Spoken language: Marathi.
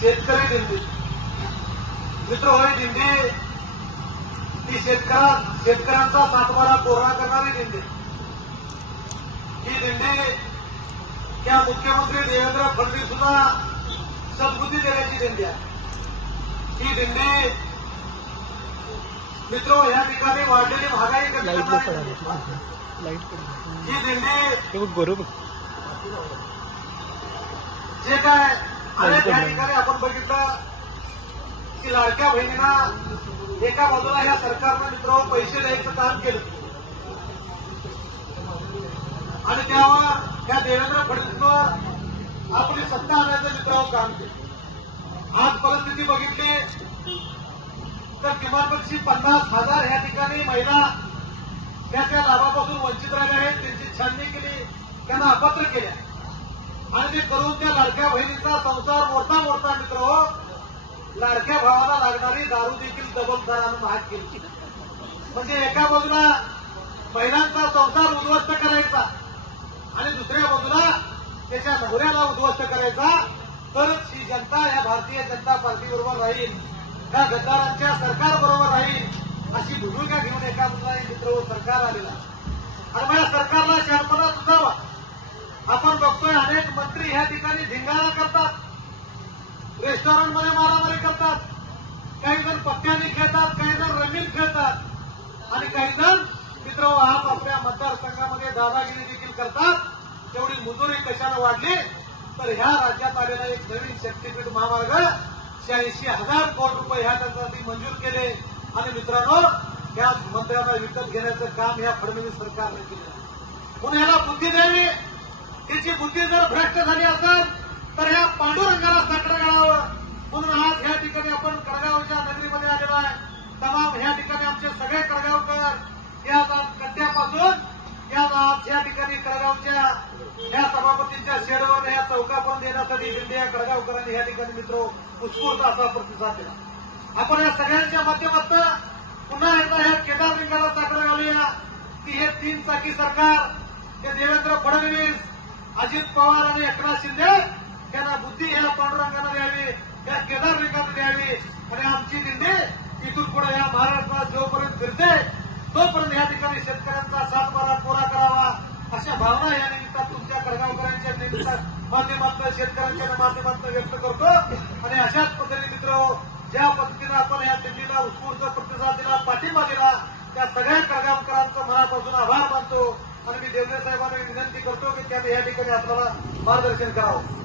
शेतकरी दिंडी मित्र होय दिंडी ही शेतकऱ्यांचा सातबारा कोरा करणारी दिंडी ही दिंडी त्या मुख्यमंत्री देवेंद्र फडणवीसला सद्बुद्धी देण्याची दिंडी आहे। ही दिंडी मित्र या ठिकाणी वाढलेली महागाई कमी करणारी ही दिंडी जे काय आणि त्या ठिकाणी आपण बघितलं की लाडक्या बहिणींना एका बाजूला या सरकारनं मित्र पैसे द्यायचं काम केलं आणि त्यावर त्या देवेंद्र फडणवीसवर आपली सत्ता आणायचं मित्रांनो काम केलं। आज परिस्थिती बघितली तर किमानपक्षी 50,000 या ठिकाणी महिला त्या लाभापासून वंचित राहिल्या आहेत। त्यांची छाननी केली, त्यांना अपात्र केल्या आणि ते करून त्या लाडक्या बहिणीचा संसार मोडता मित्र लाडक्या भावाला लागणारी दारू देखील डबल दरानं महाग केली। म्हणजे एका बाजूला महिलांचा संसार उद्ध्वस्त करायचा आणि दुसऱ्या बाजूला त्याच्या नवऱ्याला उद्ध्वस्त करायचा, तरच ही जनता या भारतीय जनता पार्टीबरोबर राहील, या गद्दारांच्या सरकारबरोबर राहील अशी भूमिका घेऊन एका बाजूला मित्र सरकार आलेला आणि माझ्या सरकारला शहाणपणा सुद्धा आपण बघतोय अनेक मंत्री ह्या ठिकाणी धिंगाणा करतात, रेस्टॉरंटमध्ये मारामारी करतात, काही जण पत्त्याने खेळतात, काही जण रंगीत खेळतात आणि काही जण मित्र आज आपल्या मतदारसंघामध्ये दादागिरी देखील करतात। तेवढी मुजोरी कशानं वाढली तर ह्या राज्यात आलेला एक नवीन शक्तीपीठ महामार्ग 86,000 कोटी रुपये ह्या त्यासाठी मंजूर केले आणि मित्रांनो या मंत्र्यांना विकत घेण्याचं काम या फडणवीस सरकारने केलं म्हणून याला बुद्धी द्यावी। त्याची बुद्धी जर भ्रष्ट झाली असेल तर ह्या पांडुरंगाला साकडं घालावं म्हणून आज ह्या ठिकाणी आपण कडगावच्या नगरीमध्ये आलेलो आहे। तमाम ह्या ठिकाणी आमचे सगळे कडगावकर या कट्ट्यापासून या ठिकाणी कडगावच्या या सभापतींच्या शेडवर या चौकापर्यंत येण्यासाठी दिंडी या कडगावकरांनी या ठिकाणी मित्र उत्स्फूर्त असा प्रतिसाद दिला। आपण या सगळ्यांच्या माध्यमातून पुन्हा एकदा ह्या केदार लिंगाला साकडं घालूया की हे 3 चाकी सरकार हे देवेंद्र फडणवीस, अजित पवार आणि एकनाथ शिंदे यांना बुद्धी ह्या पांडुरंगानं द्यावी, या केदार लिंगानं द्यावी आणि आमची दिंडी इथून पुढे या महाराष्ट्रात जोपर्यंत फिरते तोपर्यंत या ठिकाणी शेतकऱ्यांचा सातबारा कोरा करावा अशा भावना या निमित्तात तुमच्या कडगावकरांच्या माध्यमातून शेतकऱ्यांच्या माध्यमातून व्यक्त करतो आणि अशाच पद्धतीने मित्र ज्या पद्धतीनं आपण या दिल्लीला उत्स्फूर्त प्रतिसाद दिला, पाठिंबा दिला त्या सगळ्या कडगावकरांचं मनापासून आभार मानतो आणि मी देवेंद्र साहेबांना विनंती करतो की त्यांनी या ठिकाणी आपल्याला मार्गदर्शन करावं।